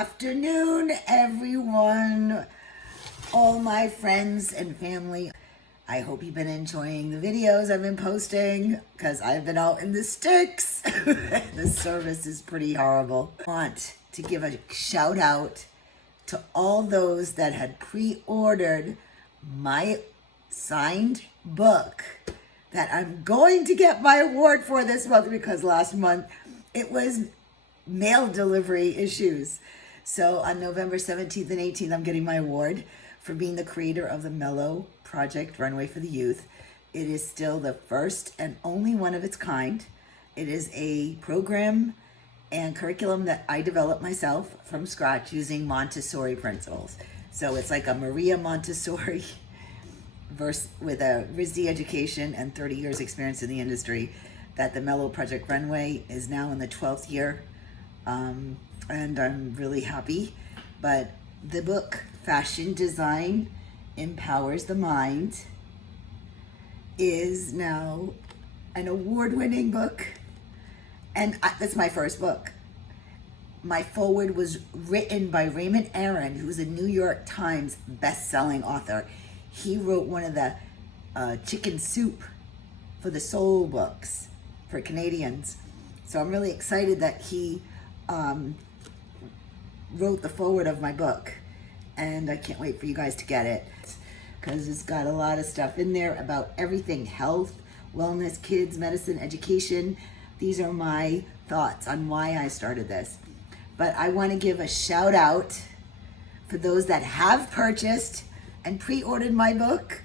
afternoon, everyone, all my friends and family. I hope you've been enjoying the videos I've been posting because I've been out in the sticks. The service is pretty horrible. I want to give a shout out to all those that had pre-ordered my signed book that I'm going to get my award for this month, because last month it was mail delivery issues. So on November 17th and 18th, I'm getting my award for being the creator of the Mellow Project Runway for the Youth. It is still the first and only one of its kind. It is a program and curriculum that I developed myself from scratch using Montessori principles. So it's like a Maria Montessori verse with a RISD education and 30 years experience in the industry, that the Mellow Project Runway is now in the 12th year. And I'm really happy. But the book, Fashion Design Empowers the Mind, is now an award-winning book. And that's my first book. My foreword was written by Raymond Aaron, who's a New York Times best-selling author. He wrote one of the chicken soup for the soul books for Canadians. So I'm really excited that he wrote the foreword of my book. And I can't wait for you guys to get it, because it's got a lot of stuff in there about everything: health, wellness, kids, medicine, education. These are my thoughts on why I started this. But I want to give a shout out for those that have purchased and pre-ordered my book.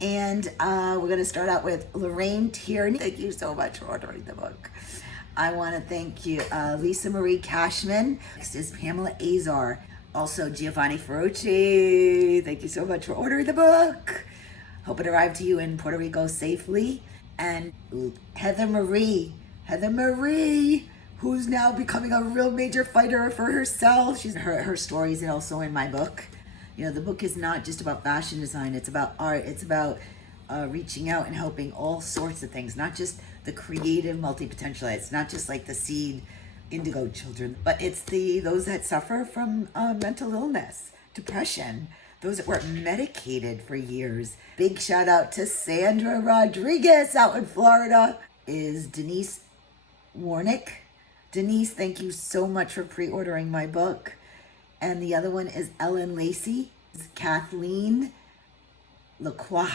And we're going to start out with Lorraine Tierney. Thank you so much for ordering the book. I want to thank you, Lisa Marie Cashman. Next is Pamela Azar. Also, Giovanni Ferrucci. Thank you so much for ordering the book. Hope it arrived to you in Puerto Rico safely. And Heather Marie, who's now becoming a real major fighter for herself. Her story is also in my book. You know, the book is not just about fashion design. It's about art. It's about reaching out and helping all sorts of things, not just the creative multi-potential. It's not just like the seed indigo children, but it's those that suffer from mental illness, depression, those that were medicated for years. Big shout out to Sandra Rodriguez out in Florida. Is Denise Warnick. Denise, thank you so much for pre-ordering my book. And the other one is Ellen Lacey. Kathleen Lacroix.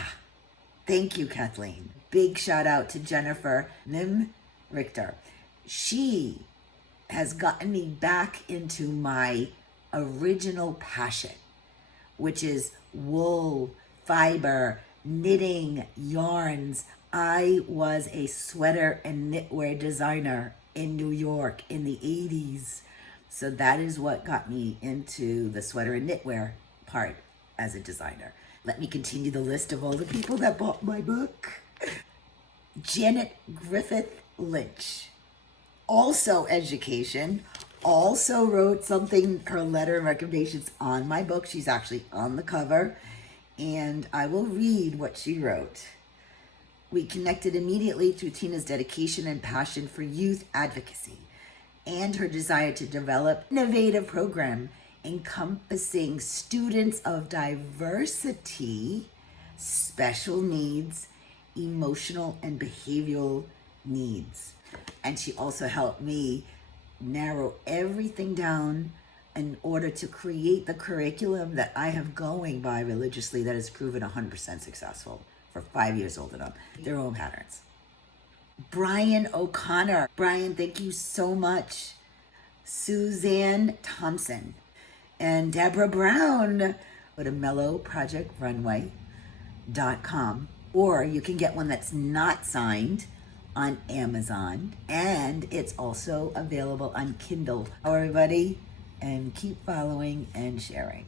Thank you, Kathleen. Big shout out to Jennifer Nim Richter. She has gotten me back into my original passion, which is wool, fiber, knitting, yarns. I was a sweater and knitwear designer in New York in the 80s. So that is what got me into the sweater and knitwear part as a designer. Let me continue the list of all the people that bought my book. Janet Griffith Lynch, also education, also wrote something, her letter and recommendations on my book. She's actually on the cover, and I will read what she wrote. We connected immediately through Tina's dedication and passion for youth advocacy and her desire to develop an innovative program encompassing students of diversity, special needs, emotional and behavioral needs. And she also helped me narrow everything down in order to create the curriculum that I have going by religiously, that has proven 100% successful for 5 years old and up. Their own patterns. Brian O'Connor. Brian, thank you so much. Suzanne Thompson. And Deborah Brown. Go to mellowprojectrunway.com. Or you can get one that's not signed on Amazon. And it's also available on Kindle. Everybody, and keep following and sharing.